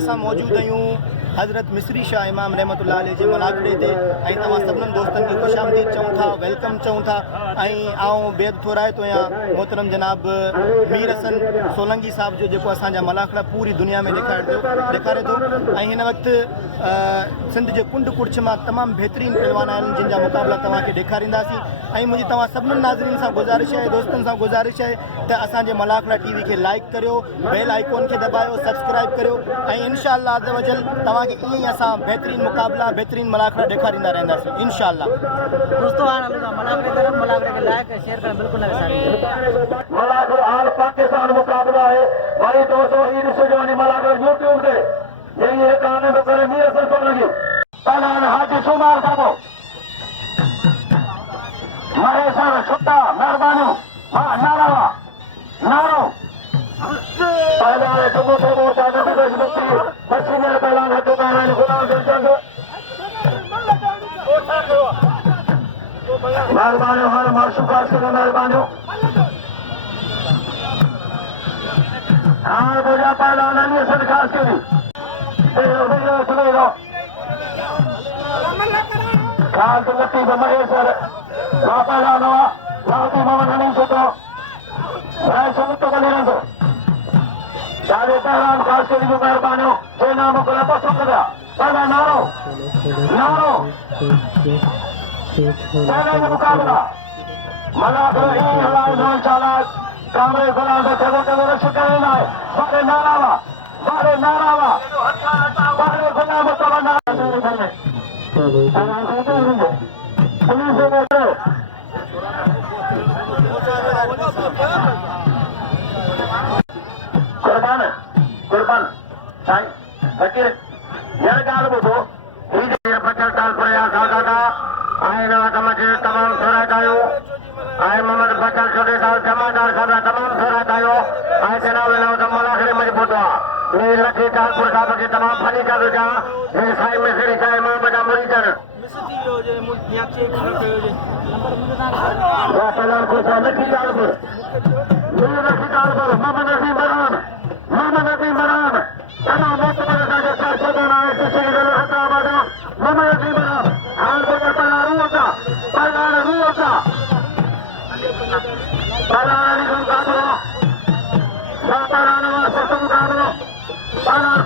असां मौजूद आहियूं हज़रत मिस्री शाह इमाम रहमतुल्लाह अलैह जे मलाखड़े ते ऐं तव्हां सभिनीनि दोस्तनि खे ख़ुशि आमदीद चऊं था, वेलकम चऊं था। ऐं आऊं बेहद थो रायतो आहियां मोहतरम जनाब मीर हसन सोलंकी साहब जो जेको असांजा मलाखड़ा पूरी दुनिया में ॾेखारे थो। ऐं हिन वक़्तु सिंध जे कुंड कुर्छ मां तमामु बहितरीनु पहलवान आहिनि जिन जा मुक़ाबला तव्हांखे ॾेखारींदासीं। ऐं मुंहिंजी तव्हां सभिनीनि नाज़रीन सां गुज़ारिश आहे, दोस्तनि सां गुज़ारिश आहे त असांजे मलाखड़ा टीवी खे लाइक करियो, बेल आइकॉन खे दॿायो, सब्सक्राइब करियो ऐं इंशाअल्लाह अज़्ज़ व जल तव्हांखे ईअं ई असां बहितरीनु मुक़ाबला बहितरीनु मलाखड़ा ॾेखारींदा रहंदासीं इंशाअल्लाह। दोस्तों मलाखड़े के लाइक शेयर करें बिल्कुल न विसारिए। मलाखड़ आल पाकिस्तान मुकाबला है भाई दोस्तों ईद सुजोनी मलाखड़ यूट्यूब से ये गाने में करे मीर हसन सोलंकी पहलवान हाजी शुमार साहब महेशर छुट्टा मेहरबानी नारावा नारो पहलवान कबो कबो चादर में बच्ची पश्चिमी पहलवान हटो पहलवान गुलाम जंग मेहरबानी हर माशुका से मेहरबानी हाँ बोझा पहलवान अन्य सरकार के भी खाल तो लत्ती महेशर पहलवान लाती मोहन हनी सुतो राय समुद्र का निरंतर चारे पहलवान खास के लिए मेहरबानी छह नामों को पसंद कर दिया पहला नारो नारो पहला मुकाबला मलाखड़ इंशाल्लाह कामरे गुलाम से कदों रश करना है बारे नारावा बारे गुलाम तवन्ना कुर्बान कुर्बान साईं फकीर यार गाल बुधो ही बचल ताल प्रया काका आए नवा कम के तमाम थोड़ा कायो आए मोहम्मद बचल छोटे साहब जमादार साहब तमाम थोड़ा कायो आए जनाब ना तो मलाखड़े मजबूत हुआ ये लखी कालपुर साहब के तमाम फनी का रुझा ये साईं मिस्री साईं इमाम बजा मुरीदन पहलवान को लखी कालपुर मोहम्मद नसीम बरान तमाम मोतबर का सर सदन आए किसी के दिल हैदराबाद मोहम्मद नसीम बरान हाल को पहलवान रूसा पहलवान मुकाबला पहलवान वास्ते मुकाबला पहलवान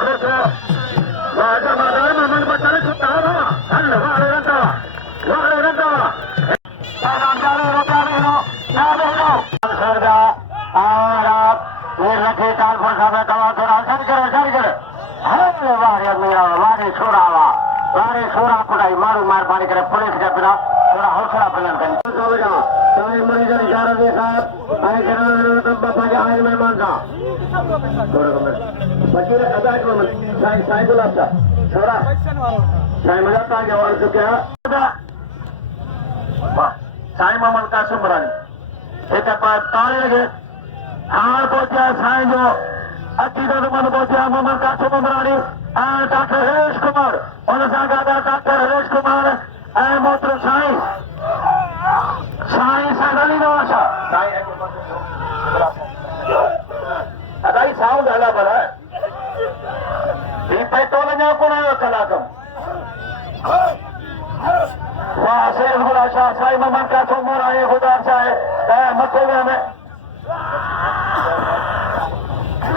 खुश राजा मैदान मोहम्मद बच्चा ने छुट्टा हुआ हल वाले रंगा पहलवान जाने रोका नहीं ना देखो सरदा और आप ये लखे कालपुर साहब दवा थोड़ा सर कर हर वारे मेरा वारे छोड़ावा वारे छोड़ा कुटाई मारू मार पानी करे पुलिस के बिना थोड़ा हौसला बुलंद कर साईं मुरीदन इशारा के साथ आए करना बाबा के आए मेहमान का फकीर अदा को साईं गुलाब सा छोड़ा साईं मजा आ गया और तो क्या साईं मोहम्मद कासिम बरानी एक ताले लगे हार पहुंचा साईं जो अकीदत मन पहुंचा मोहम्मद कासिम बरानी डॉक्टर हरेश कुमार और डॉक्टर हरेश कुमार मोहतरम साईं साईं अली नवाशा अदाई साउंड अला भला ये पेट्रोल ना कोण कलाकम वाह सैयद गुलाम शाह साईं मोहम्मद कासिम बरानी खुदा चाहे मक्के में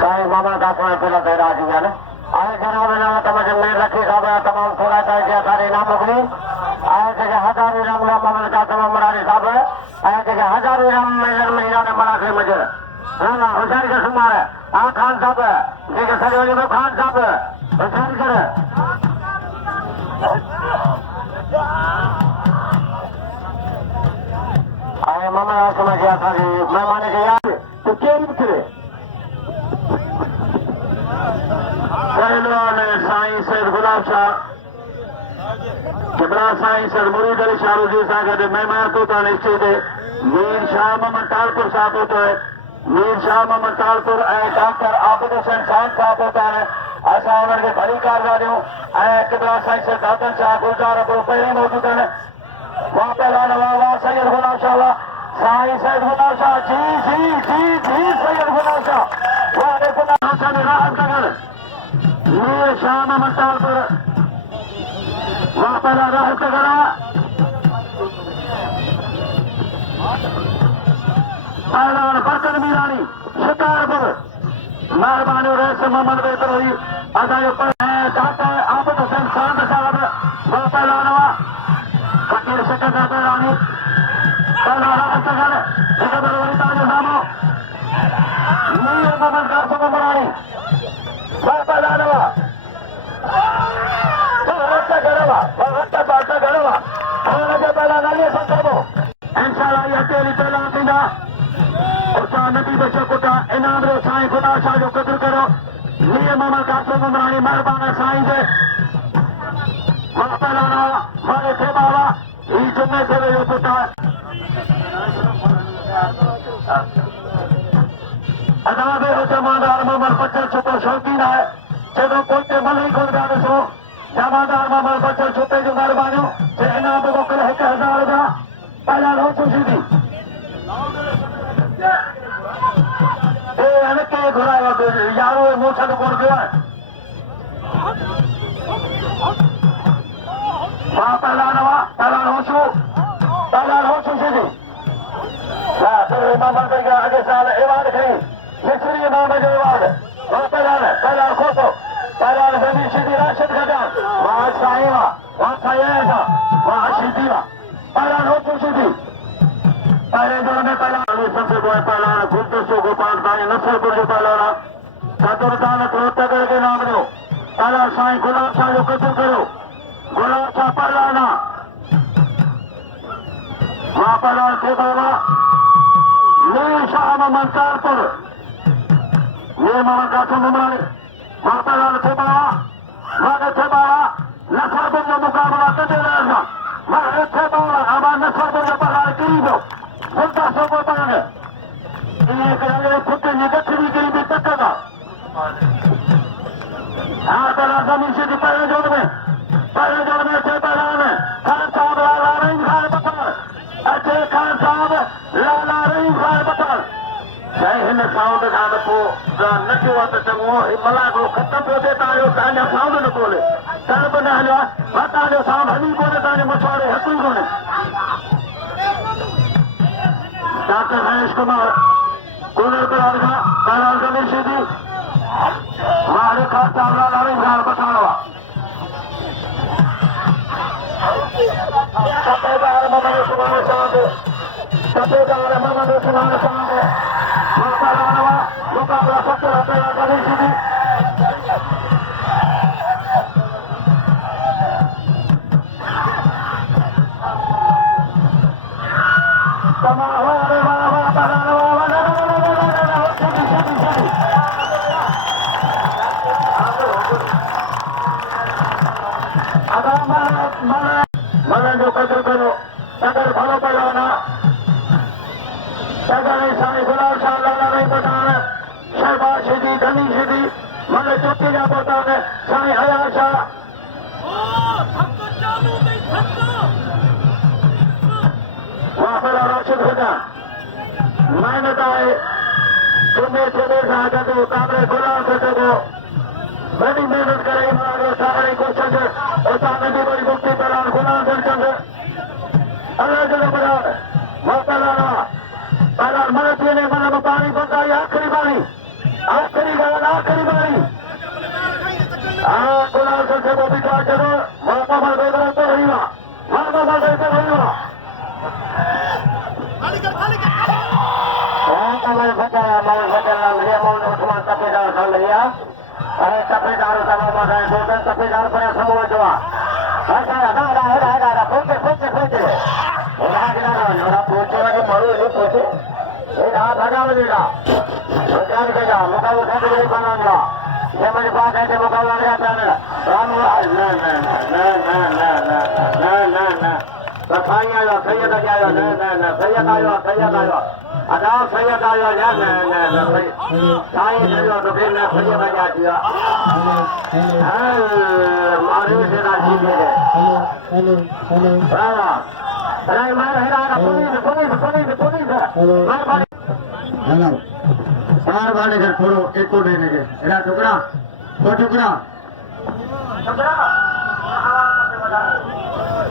साईं मामा कासिम पहला तेरा आ गया ना आए जनाब ना तमजन में रखी साहब तमाम थोड़ा करके सारे नाम मुगली आए के हजारों राम मोहम्मद कासिम मरानी साहब आए के हजारों राम महिला ने मलाखड़े मजर हां हुसैन का शुमार है आ खान साहब जे के सजोली में खान साहब हुसैन कर आए मामा समझ गया था कि मेहमान के यार तो क्या करे पहलवान साईं सैयद गुलाम शाह किबला साईं सैयद मुरीद अली शाहरुजी साहब के मेहमान तो निश्चित मीर शाह मोहम्मद तालपुर साहब होता है मीर शाह मोहम्मद तालपुर डॉक्टर आबिद हुसैन साहब साहब होता है ऐसा उन्होंने भली कारवारियों किबला साईं सैयद दादन शाह गुलजार अबू पहले मौजूद है वहाँ पहलवान वाह सैयद गुलाम शाह साईं सैयद गुलाम शाह जी सैयद गुलाम शाह पुन्हा हौशाने राहत दगड मीर श्याम मंटाळपूर वापरला राहत दगडा पहलवान बरकत मीरानी शिकारपुर मेहरबानी रैस मोहम्मद बेतरोई अदायो पर डॉक्टर आबद हुसैन सांद साहब वो पहलवानवा फकीर सिकंदर पहलवानी पहला राहत दगड सिकंदर वरी ताजो सामो मीर मोहम्मद कासिम उमरानी वो पहलवानवा इंशाल्लाह ये अकेली पहलवान थींदा उसा नबी बशो कुटा इनाम रो साईं खुदा शाह जो कदर करो मीर मोहम्मद कासिम उमरानी मेहरबान साईं जे वो पहलवानवा मारे थे बाबा ही जुम्मे थे जो कुटा अदाबे हो जमादार मोहम्मद बच्चन छुपो शौकीन है जब कोई मलई को ॾिसो जमादार मोहम्मद बच्चन छुपे जो महिरबानियूं जे इनाम मोकिल 1000 रुपया पहला रोज़ सीधी के घुरायो यारो मूं छॾ कोन कयो आहे वाह पहलवान होशू सीधी इमाम अॻे साल एवार्ड खई मिस्री इमाम जो एवार्ड पहलवान खोतो पहलवान बेबी सीधी राशिद गॾा वाह साईं वाह साईं वाह सीधी वाह पहलवान होशू सीधी पहले दौर में पहलवान सबसे बड़ा पहलवान गुलदस्तो गोपाल साईं नसरपुर जो पहलवान चतुरदान तगड़ के नाम ॾियो पहलवान साईं गुलाब शाह जो कदर करो गुलाब शाह पहलवान वाह पहलवान थे बाबा मीर शाह मोहम्मद कानपुर मीर मोहम्मद कासिम उमरानी वाह पहलवान थे बाबा मारे थे बाबा नसरपुर जो मुकाबला कदे रहेगा मारे थे बाबा हमारा नसरपुर जो पहलवान करीबो मुद्दा सो बतान एक रंगे फुटे निगठरी की भी तकदा हाँ पहला जमीन से पहले जोड़ में थे पहलवान खान साहब लाला रही खान बता अच्छे खान साहब लाला रही खान बता जय हिंद साउंड खां पोइ न थियो आहे त चङो मलाको ख़तमु पियो थिए तव्हांजो साउंड न कोन्हे तड़प न हलियो आहे तव्हांजो साउंड हली कोन्हे तव्हांजे मछुआरे हथ ई कोन्हे डॉक्टर महेश कुमार कूलर कलाल खां पहलवान जमीन सीधी वारे खान साहब लाला रही खान बठाणो आहे सफ़ेदार मोहम्मद उस्मान साहब मुकाबला 70 रुपये जमीन सीधी मन जो कदर करो अगर भलो पहलवाना साईं गुलाब शाह लाला रही पठान शहबाज सीधी धनी सीधी मन चौकी जा पठान साईं हयात शाह वहाँ पर राशिद हुसैन मेहनत आए जुमे सां गॾु कामरे गुलाब से गॾु वॾी महिनत करे सागरी कोशिश उतां नंढी वॾी मुक्ति पहलवान गुलाम चंद अलॻि अलॻि पहलवान मन थी वञे मन में पाणी बंदि आई आख़िरी बारी हाँ गुलाम चंद खे बि का छॾो मोहम्मद बेदर ते रही आहे तपेदार तपेदार पर समूह जो पहुंचे वाले माण्हू हेॾो पहुचे भॼा वञेगा मुकाबलो जंहिंमहिल पास आहे मुकाबला कया पिया साईं आयो सैयद आयो सैयद आयो अदा सैयद आयो साईं चयो तो फिर सैयद आया दिया मारे से राजी दे पुलिस बार बार इधर थोड़ो एक को देने के एड़ा टुकड़ा वो टुकड़ा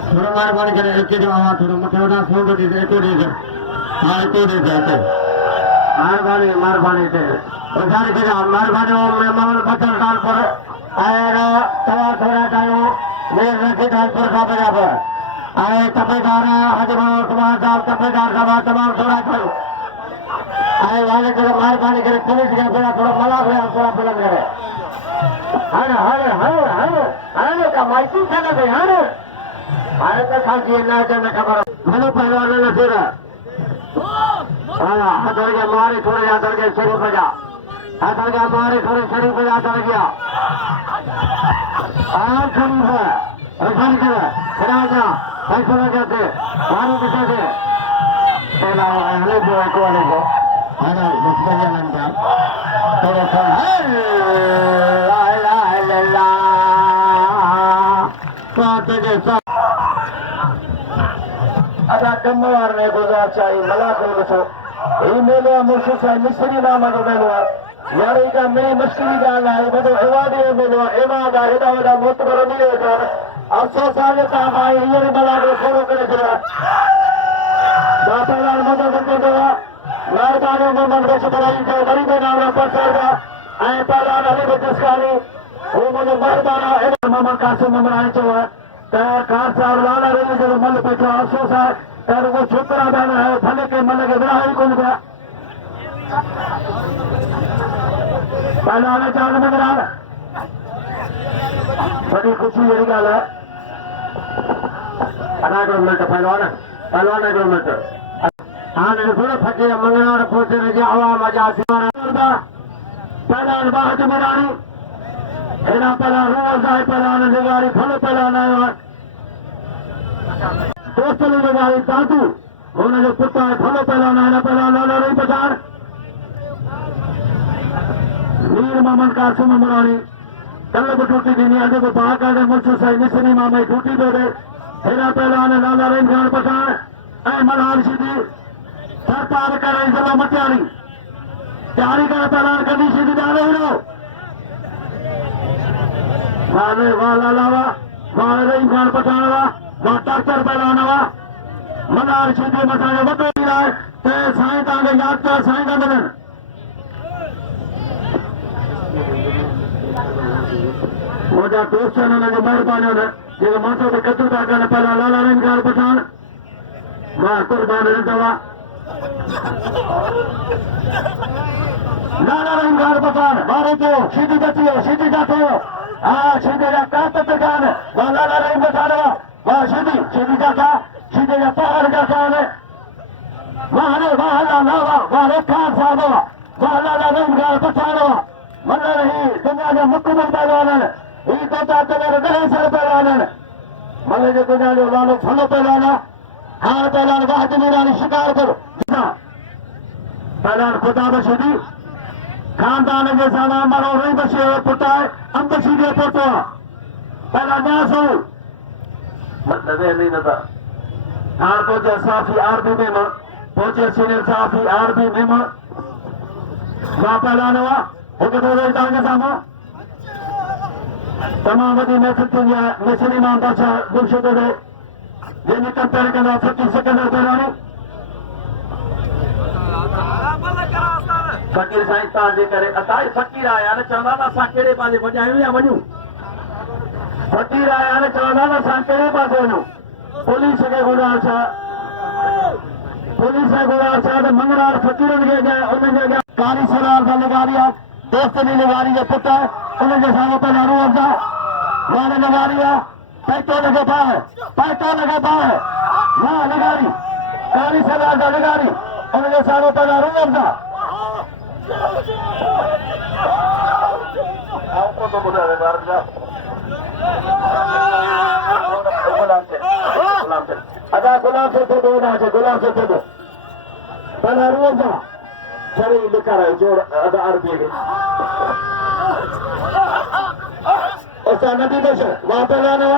थोड़ा बार बार करे एक के जो आवा थोड़ा मथे वडा फोन दे एक को दे हां एक को दे जाते मार बानी दे और सारे के मार बानी में महल बचल काल पर आएगा तवा थोड़ा टाइम मेरे रखे काल पर का बराबर आए तपेदारा हजमान कुमार साहब तपेदार साहब तमाम थोड़ा टाइम आए वाले को मार पानी करे पुलिस का बड़ा थोड़ा मला गया थोड़ा फिल्म करे हर का माइसी था ना हर का खासी ना करने खबर हेलो पहलवान ने फिर हाथ धर के मारे थोड़े जा धर के शरीर पे जा हाथ धर के मारे थोड़े शरीर पे जा धर गया आप शरीर है रखन करे खड़ा जा फैसला जाते मारो किसे के पहला हले जो को वाले को ada musbaya nanda telepon la ilaha illallah साथ के साथ ada कमवार ने गुजार चाहिए मला को बसो ई मेलो मुर्शिद साहब मिस्री नाम को मेलो यार का मैं मुश्किल गाल है बदो इवादे मेलो इवादा हेदा वदा मोत करो नहीं है अफसोस आगे ता भाई ये मला को छोड़ो करे जरा बापा लाल मदद कर दो मर्दानों में मनगश बड़ाई का गरीब नाम पर सरगा आए पहला अली बजस्कारी वो मुझे मर्दाना मामा कासिम ममराई जो है कार साल वाला रही जो मल पे जो अफसोस है तर वो छोकरा बहन है भले के मल के विराही कौन गया पहला ने चांद मगरा बड़ी खुशी यही गल है अनाग्रह पहलवान अग्रह मिलकर हाँ थोड़ा फटे मंगना और पहुंचे रहे आवाम मजा पहला बाहर मिलानी हेरा पहला रोज आए पहला निगारी फल पहला दोस्तों निगारी दादू होने जो पुत्र है फल पहला पहला लाला रही पचान मीर मामन कासिम मरानी कल टूटी दी आगे को बाहर कर मुझसे सही मिसरी मामा टूटी दे दे हेरा पहला लाला रही जान पचान ऐ मल्हार सीधी सरकार कर रही जमा मत्यारी तैयारी कर पहला कभी सीधी डाले ही लो वाले वाला लावा वाले रही जान पचानवा वहाँ डॉक्टर पहलानवा मल्हार सीधी मसाले बतो मिला है ते साईं तांगे याद कर साईं का मिलन मुझे दोस्त ने लगे मेहरबानी ने जो माथो के कद्दू का ने पहला लाला रही जान पचान वाह कुर्बान दवा लाला रंगार पठान मारे तो सीधी जाती हो सीधी जाते हो हाँ सीधे जा कांत गान वह लाला रंग पठान वह सीधी जाता सीधे जा पहाड़ जाता है वहाँ लाला वह खान साहब वह लाला रंगार पठान मल्ला रही दुनिया के मुकम्मल पहलवान ये तो तेरे नहीं सर पहलवान मल्ले जो दुनिया जो लालो फलो पहलवाना हाँ पहलवान वाह जमीरानी शिकार करो पहलान खुदा बशीदी खानदान के साथ मरो रही बशी पुटा है हम बशीदे पोतो पहला न्यास हो मतलब नहीं नजर हाँ पहुंचे साफी आरबी में पहुंचे सीनियर साफी आरबी में वहाँ पहलान हुआ एक दो के सामो तमाम वधी मिसरी मां बादशाह गुमशुद दे जिन कंपेयर कंदा 25 सेकंड पहलानी फकीर साईं तव्हांजे करे असां फकीर आया न चवंदा त असां कहिड़े पासे वॼायूं या वञूं फकीर आया न चवंदा त असां कहिड़े पासे वञूं पुलिस खे गुज़ारिश त मंगरार फकीरनि खे उनखे अॻियां कारी सरार सां निगारी आहे दोस्त जी निगारी जो पुटु आहे उनजे साम्हूं पहिरियों रूह जा वार निगारी आहे पैतो लॻे पाए वाह निगारी कारी सरार सां निगारी उनजे साम्हूं पहिरियों रूह जा अदा गुलाम से दो ना गुलाम से दो पहला रूह जा सही लिखा रहे जोड़ अदा अरबी के ऐसा नदी देश वहां पे लाने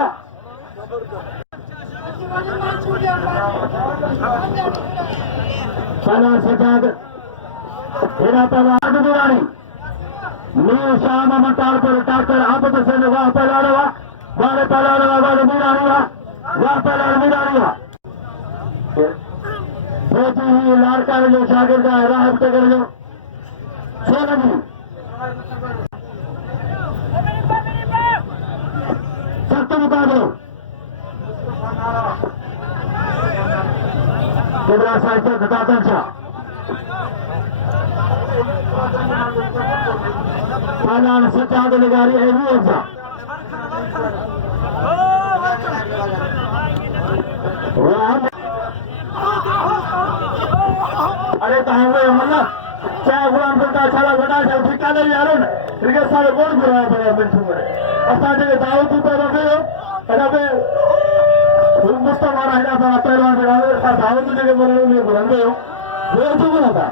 पहला सजाद हेरा पहला दुरानी न्यू शाम मटालपुर डॉक्टर आबद हुसैन वाह पहलवान वाले पहलवान वाले मीरानी वाह पहलवान मीरानी ही लाड़का जो शागिर्द है राहत कर जो सोनम सत्य मुकाबलो किबरा साहित्य घटातन शाह पहलवान सच्चाद निगारी है भी अफजा अरे कहा मल्ला क्या गुलाम करता छाला घटा छा ठिका नहीं यारो न क्रिकेट सारे कौन घुराया पड़ा मिनट में असा जे दाऊ तू पे रखयो एना पे मुस्तफा वाला है ना पहलवान का दाऊ तू जे बोले ने घुरांदे हो वो तो बोला था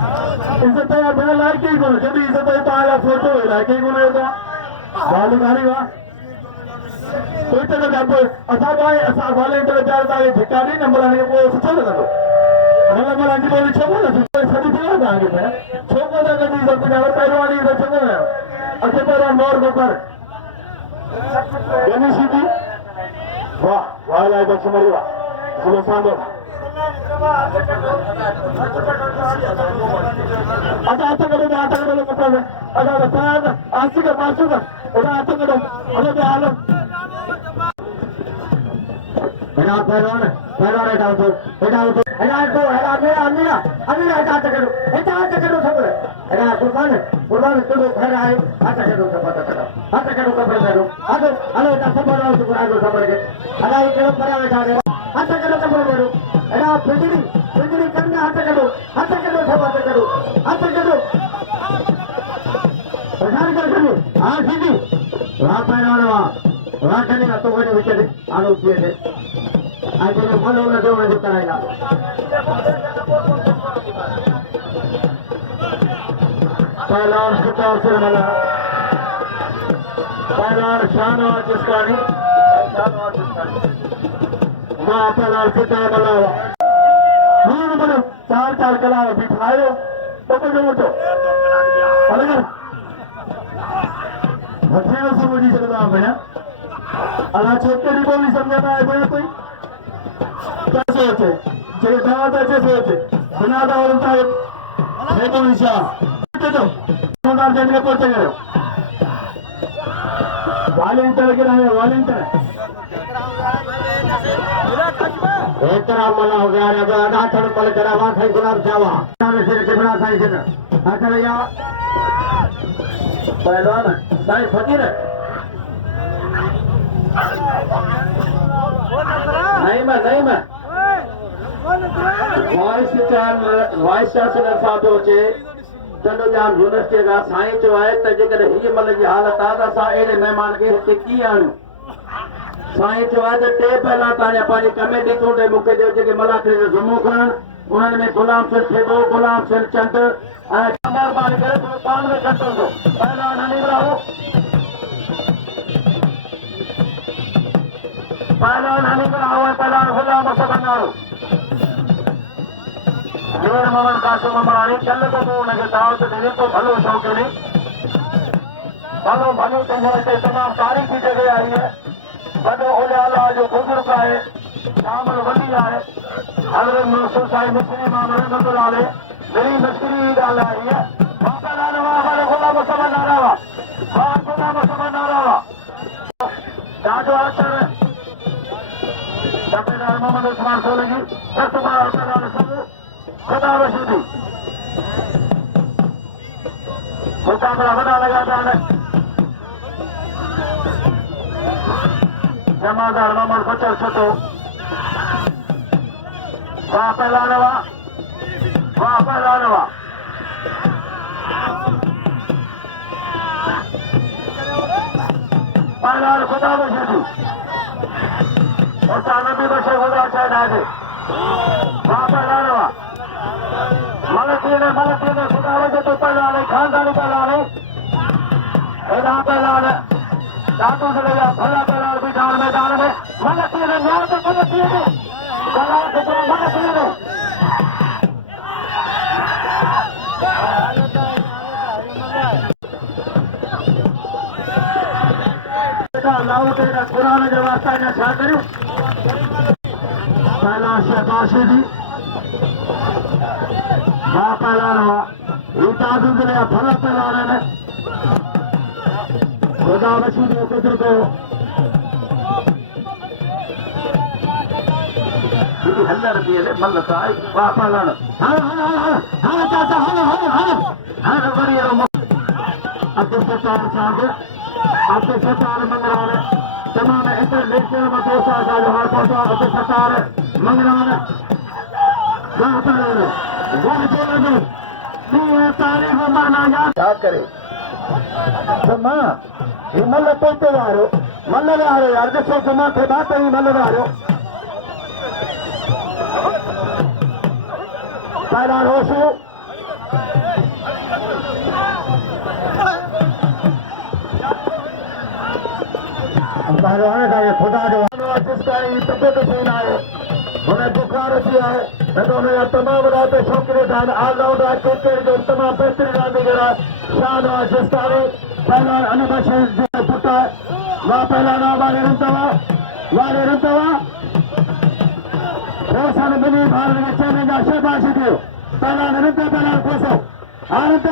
इज्जत है बड़ा लायक ही कोन जब इज्जत है ताला फोटो है लायक ही कोन है तो वाली गाली वा कोई तो जब असा वाले तो चार ताले ठिका नहीं नंबर आने को सुचो लगा दो मतलब मला अंजी बोली छोको ना सदी दिया था आगे में छोको ना कभी सब कुछ और पहलवानी इधर छोको ना अच्छे पहलवान मोर गोपर यानी सीधी वाह वाह लाइक सुमरी वाह सुबह सांदो आता करो मतलब अदा बसाद आसी का पासू का ओदा आता करो अदा पे आलम एना पहलवान एटा तो एना मेरा अमीरा एटा करो सब एना कुर्बान तो घर आए आता करो कपड़े करो आदो हेलो एटा सब बड़ा तो आदो सब के अदा ये करो करा बैठा दे आता करो कपड़े करो एना फिजड़ी करना आता करो सब आता करो प्रधान कर करो हां सीधी वहां पहलवान वहां करने तो कोई विकेट आलो किए थे आज जो फलो न जो मुझे कराएगा पहलवान सुतार से मला पहलवान शानवार जिसकानी मां पहलवान सुतार मला नहीं बोलो चार कला बिठायो तो मोटो अलग हथियार से मुझे चलता है अला छोटे नहीं बोली समझाना है बोले कोई कैसे होते जो दादा जैसे होते बिना दावल का है तो निशा तो मंगाल जन के पहुंचे गए वॉलंटियर के नाम वॉलंटियर एक तरह मला हो गया रे आधा चढ़ पल करा वहां खाई गुलाब जावा सारे सिर के बना खाई सिर अच्छा भैया पहलवान साईं फकीर नहीं मैं वाइस चांसलर साहब जो चे चंडोजाम यूनिवर्सिटी का साईं जो है त जेकर ही मल जी हालत आ त सा एड़े मेहमान के हिते की आणू साईं जो है त टे पहला ताने पाजी कमेटी चूंडे मुके दे जेके मलाखड़ी जो जुमो करण उन्हनि में गुलाम सिर खेदो गुलाम सिर चंद ऐं महिरबानी करे तो पान में कटो दो पहला हनी रहो पहला हनी रहो पहला गुलाम सबनारो मेर मोहन कासिम अमरानी चल को उनके दावत देने को भलो शौक नहीं भलो तुम्हारे तमाम तारीखी जगह आई है बड़ो उजाला जो बुजुर्ग है शामिल वली है हजरत मंसूर साहिब मिस्री इमाम रहमतुल्लाह अलैह मेरी मस्करी गाल आई है बाबा नानवा हमारे गुलाम समनारा दादो आचर जबेदार मोहम्मद उस्मान सोलगी सरतुबार पहलवान सब खुदा रशीदी मुकाबला बड़ा लगा था जमादार मोहम्मद बचर छतो वाह पहलवानवा पहलवान खुदा रशीदी और नबी बशर खुदा शायद आगे वाह पहलवानवा मलतीने खुदा वजह तो पहलवान खानदानी पहलवान एदा पहलवान दादू से लगा भला पहलवान भी डाल मैदान में मलतीने न्याय तो मलतीने गला से मलतीने का लाऊ तेरा कुरान जो वास्ता ने छा करियो पहला शहबाशी दी हाँ पहला रहा ईटा दुंदले फल पहला ने खुदा मशीद कुदर को हल्ला रुपये ले मल का वाह पहला हाँ हाँ हाँ हाँ चाचा हाँ हाँ हाँ हाँ बढ़िया अब्दुल सत्तार साहब अब्दुल सत्तार मंगरान तमाम इंटरनेशनल मदरसा का जो हर फोटो अब्दुल सत्तार मंगरान वहाँ पर वह जो तारीफ माना याद क्या करे तो माँ ये मल्ल पोते वारो मल्ल वारो यार जिसको जुमा थे बात ही मल्ल वारो पहला रोशो पहलवान का ये खुदा जो जिसका तबियत सही ना है उन्हें बुखार किया है तो उन्हें तमाम रातें शौकीन ठान ऑलराउंडर क्रिकेट जो तमाम बेहतरीन रांदीगर शान और जिसका भी पहलवान अनबशीर जो पुट्टा है वह पहलवान वाले रंतवा रोशन बिनी भारत के चैलेंज शहबाशी थियो पहलवान रंत पहलवान खोसो आरत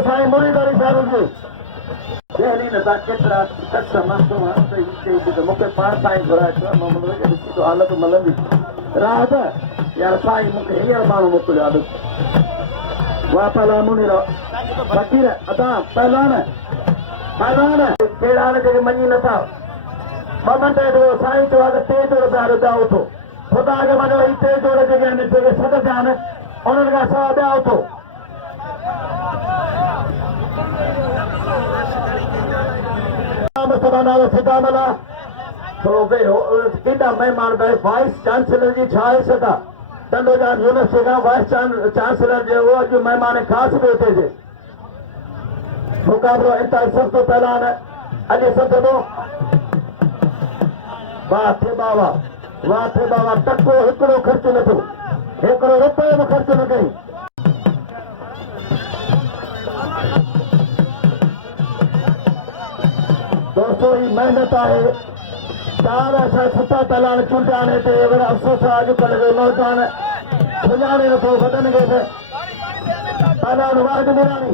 साईं मुरीदारी साहब जी पहली नता केतिरा कच्छ मस्तु त मूंखे पाण साईं घुराए ॾिसी तो हालत मलंदी राहत यार साईं मूंखे हींअर माण्हू मोकिलियो आहे वाह पहलवान मुनीर फ़कीर अदा पहलवान कहिड़ा जेके मञी नथा ॿ मिंट साईं चयो आहे त 3 जोड़ ॿिया ॿिया उथो ख़ुदा खे मञो ही 3 जोड़ जेके आहिनि जेके सॾ थिया आहिनि उन्हनि खां सवाइ ॿिया उथो सितामला थोरो वेहो केॾा महिमान भाई वाइस चांसलर जी छा आहे सदा टंडोजान यूनिवर्सिटी खां वाइस चांसलर जो अॼु महिमान ख़ासि बि हिते जे मुक़ाबिलो इंतहा सभ तो पहलवान अॼु सदो वाह थे बाबा टको हिकिड़ो ख़र्च न थियो हिकिड़ो रुपयो बि ख़र्च न कई दोस्तों ही मेहनत है चार ऐसा सुठा पहलवान चूंडिया आने ते अगर अफ़सोस अॼुकल्ह जो नौजवान सुञाणे नथो वॾनि खे पहलवान वाहिद मुरानी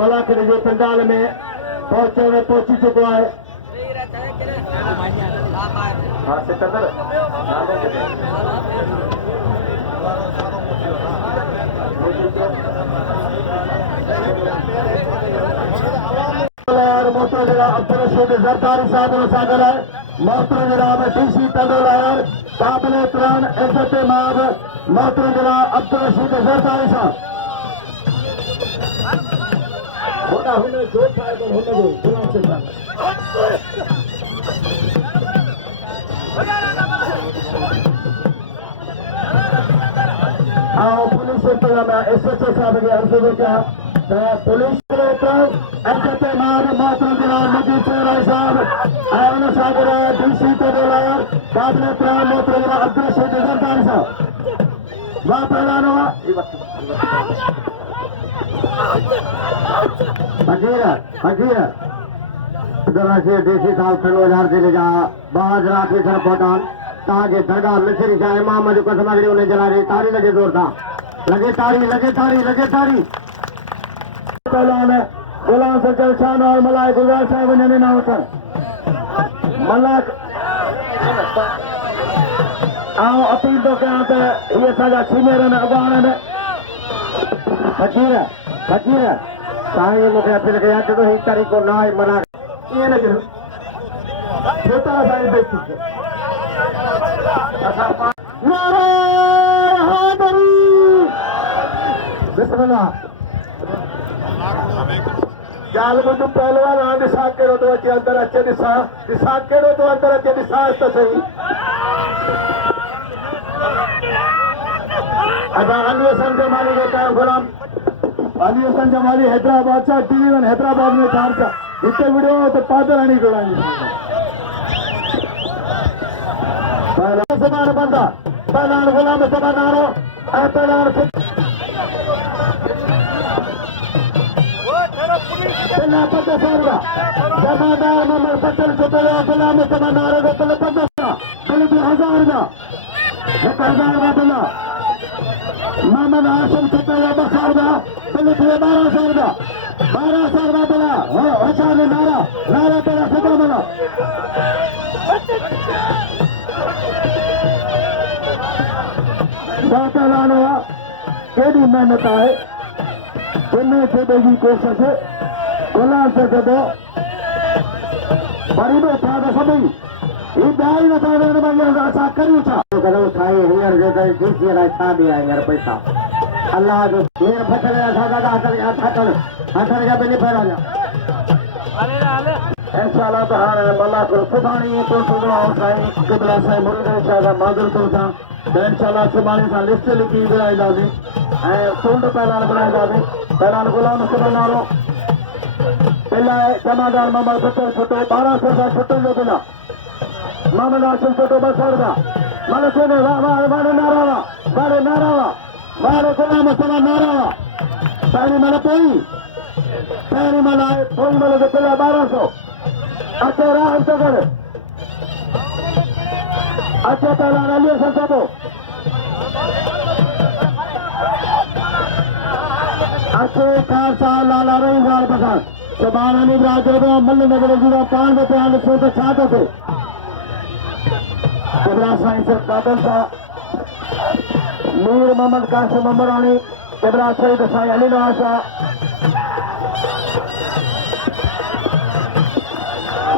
मलाखड़े जे पंडाल में पहुची चुको है हाँ सिकंदर मोटर जिला अब्दुल रशीद जरदारी साहब सागर है मोटर जिला में डीसी टंडोलायर काबिल एहतराम इज्जत माब मोटर जिला अब्दुल रशीद जरदारी साहब हुन जो ठाहे हुन जो गुलाम से आओ पुलिस एसएचओ साहब के अर्ज किया पुलिस इज्जत माब मोहतरम जनाब मजीद चौराई साहब आयन सागर डीसी टंडोलायर काबिल एहतराम मोहतरम जनाब अब्दुल रशीद जरदारी साहब वाह पहलवान फकीर डीसी साहब टंडोलायर जिले जा बाज राखी सर पहुंचान ताकि दरगाह मिस्री शाह इमाम जो कसम अगड़ी उन्हें जला रही तारी लगे जोर था लगे तारी पहलवान गुलाम सज्जन शान और मलाक गुजार साहब ने ना होकर मलाक आओ अपील तो क्या ये सजा सीनियर ने अगवान ने फकीर साईं मूंखे अपील कया तो ही तारीख़ को ना मना ये न करो छोटा साईं बेटी नारा हैदरी बिस्मिल्लाह जाल मुझे पहलवान हाँ दिशा कहिड़ो तो अचे अंदर अचे दिशा कहिड़ो तो अंदर अचे दिशा त सही असां अली हसन जमाली जो गुलाम अली हसन जमाली हैदराबाद टीवी वन हैदराबाद में कार हिते विड़ो तो पादरानी जोड़ाई समान बंदा पहलान गुलाम सभा नारो पहलान पहला पता सारगा जमादार मोहम्मद पटेल सुतलो गुलाम सभा नारो के पहले पता पहले 2000 का 1000 का पहला मोहम्मद हाशिम सुतलो बखार का पहले 1200 का 1200 का पहला अच्छा ने नारा पहला सदा बना पहलानवा केड़ी मेहनत है उन्हें छेड़े की कोशिश गुलाम से दो बरीबो था सभी ये दाई न था ने भैया ऐसा करियो था करो थाई हियर जो कई दूसरी राय था भी है यार पैसा अल्लाह जो मेरे फटल ऐसा दादा हटल का बेले फैला जा इंशाल्लाह तो हां अल्लाह को सुभानी तो सुनो साईं किबला साईं मुर्दे शाह मादर तो था इंशाल्लाह सुभानी सा लिस्ट लिखी बनाई जावे सुंड पहलान बनाई जावे पहलान गुलाम सभा नारो पहला जमादार मोहम्मद पटेल छोटो 1200 का छोटो जो दिला मोहम्मद हाशिम छोटो बसर का माने सुने वारे नारावा वारे गुलाम सभा नारावा पहली माने पोई तो पहला 1200 अच्छे राम सगर अच्छे पहला अली सबो अच्छे खालसा लाला रही गाल पठान सबानी राजो मल्ल नगर जीवा 5 रुपया सो तो छात थे कबरा साईं सर कादल शाह मीर मोहम्मद कासिम अमरानी कबरा सईद साईं अली नवाज शाह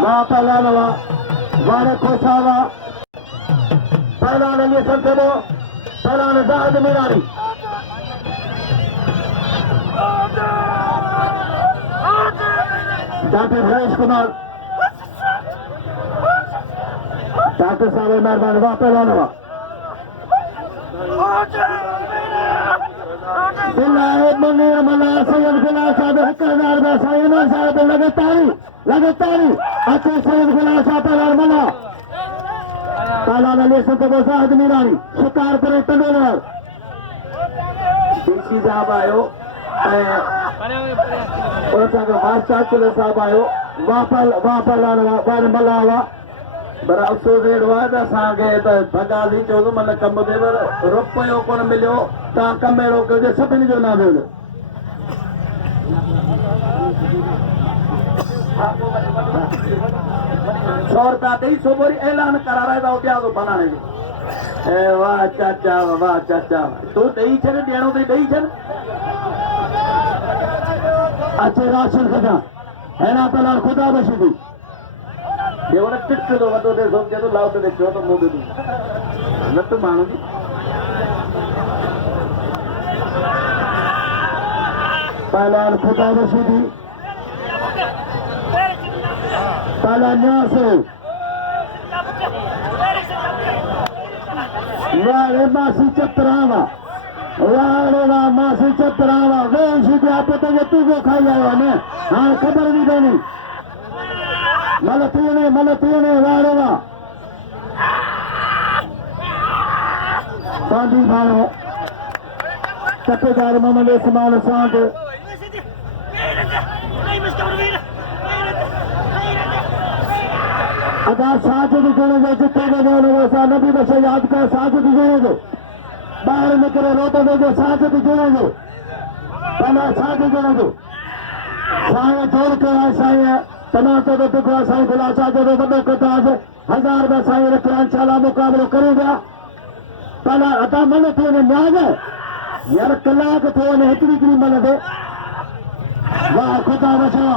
वाह पहलानवा वारे खोसावा पहलान अली संतबो पहलान जाहिद मीरानी डॉक्टर हरेश कुमार डॉक्टर साहब मेहरबान वाह पहलानवा बिल्लाह मुनीर मल्ला सैयद गुलाम साहब 1000 का साईं साहब लगातारी अच्छे सैयद गुलाम साहब पहलान मल्ला पहलान अली संतबो जाहिद मीरानी शिकारपुर टंडोलर डीसी साहब आयो चाचुले साहब आयो वाह पहलानवा वारे मल्लावा बड़ा अफ़सोस असांखे त भॻासी चयो त मन कम ते रुपयो कोन मिलियो तव्हां कम अहिड़ो कयो सभिनी जो नालो 100 रुपया ॾेई सो वरी ऐलान कराराए था ॿिया थो बनाने जो वाह चाचा तूं ॾेई छॾ ॾियणो अथई ॾेई छॾ अचे राशन कढा अहिड़ा पहला ख़ुदा बशी थी देवर टिक थो वॾो थे सोचे थो लाउ ते चयो त मूं ॾिनो न त माण्हू जी पहला ख़ुदा बशी थी पहला न्यास वारे मासी चतरावा मासी चतरावा वे शिद्या पुट जो तू को खाई आयो ने हाँ खबर भी कोनी मल तीने वारे वा पांडी भाणो चपेदार मोहम्मद इस्माइल सांग अगर साजिद जुड़े जो जिथे जो नबी बसे याद कर साजिद जुड़े जो बाहर निकले रोट दे जो साजिद जुड़े जो पहला साजिद जुड़े जो साईं जोड़ के साईं तमाम तो टुकड़ा साईं खुलासा जो वॾो कटास 1000 रुपया साईं रखिया इंशाल्लाह मुक़ाबिलो करेगा पहला अदा मन थी वञे न्याज यार कलाक थो वञे हिकिड़ी हिकिड़ी मन ते वाह ख़ुदा बचा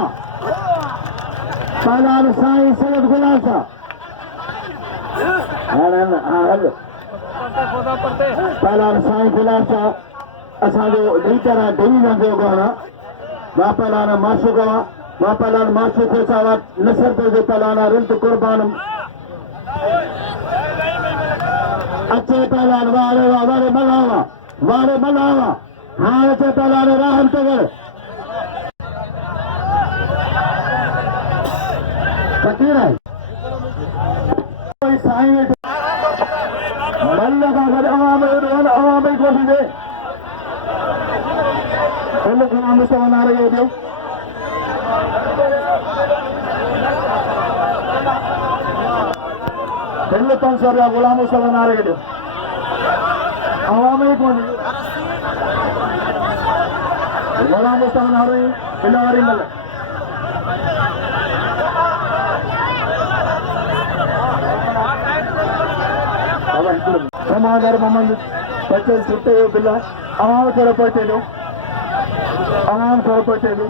पहला साईं सैयद गुलाम साहब पहला साईं गुलाम साहब असांजो लीडर आहे डिवीजन जो गाना वाह पहला माशूक आहे वाह पहला माशूक साहब नसर जो पहला रिल्त कुर्बान अचे पहला वारे मलावा हाँ अचे पहला राहम तगर फकीर है साईं मल्ल का घर अवाम को भी दे गुलाम मुस्तफा नारे दो पहले 500 रुपया गुलाम मुस्तफा नारे दो अवाम को गुलाम मुस्तफा नारे पिलावारी मल्ल समाधान ममन पटेल सुट्टे बिल्ला अवाम थोड़ा पटेलो अवाम थोड़ा पटेलो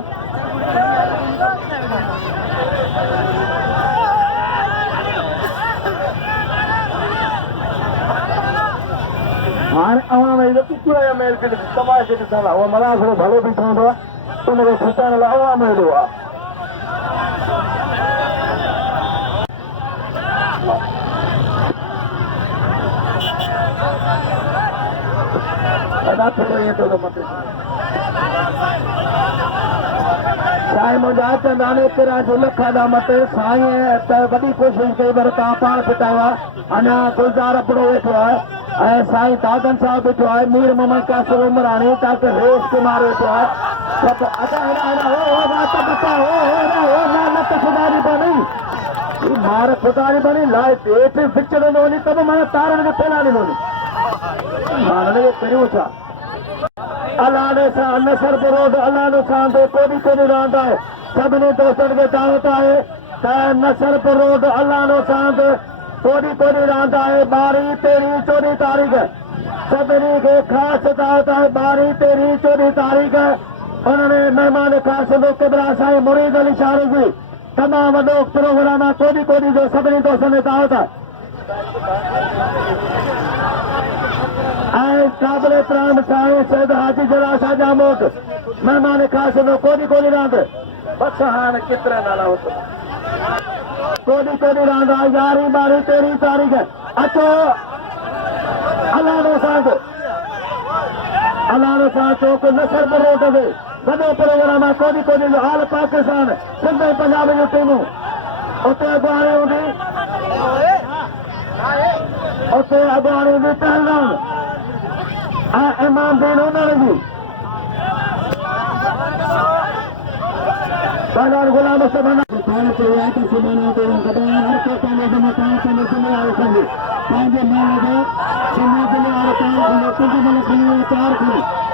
हाँ अवाम है तो पूरा मेल के तमाशे के साला वो मला थोड़ा भलो भी था तुमको फटाने ला अवाम है दो साईं मुंहिंजा चंदाने तेरा लखा दा मत साईं त वॾी कोशिशि कई पर तव्हां पाण फिटावा अञा गुलज़ार अपड़ो वेठो आहे ऐं साईं दादन साहब वेठो आहे मीर मोहम्मद कासिम उमरानी डॉक्टर रेश कुमार वेठो आहे खुदारी बनी मार खुदारी बनी लाइ पेट विच ॾिनो वञी त बि माना तारनि खे फैला ॾिनो वञी माण्हुनि खे करियूं छा अल्लाह ने सा नसरपुर रोड अल्लाह ने सा दे कोई रांद है सभिनी दोस्तन के दावत है नसरपुर रोड अल्लाह ने सा दे कोई रांद है 12, 13, 14 तारीख सभिनी के खास दावत है 12, 13, 14 तारीख उन्होंने मेहमान खास किबरा साईं मुरीद अली शाह जी तमाम वॾो प्रोग्राम है कोई जो सभिनी दोस्तन के दावत है काबिल एहतराम साईं सैयद हाजी जला शाह जामोद मेहमान खास कोई रांद बस हाणे केतिरा नाला कोई रांद आहे 11, 12, 13 तारीख अचो अलानो सां चौक नसरपुर रोड ते वॾो प्रोग्राम आहे कोई जो ऑल पाकिस्तान सिंध पंजाब जूं टीमूं उते अॻुवाणी हूंदी पहलवान इमाम दीन उन्होंने जी पहलवान गुलाम मुस्तफा हर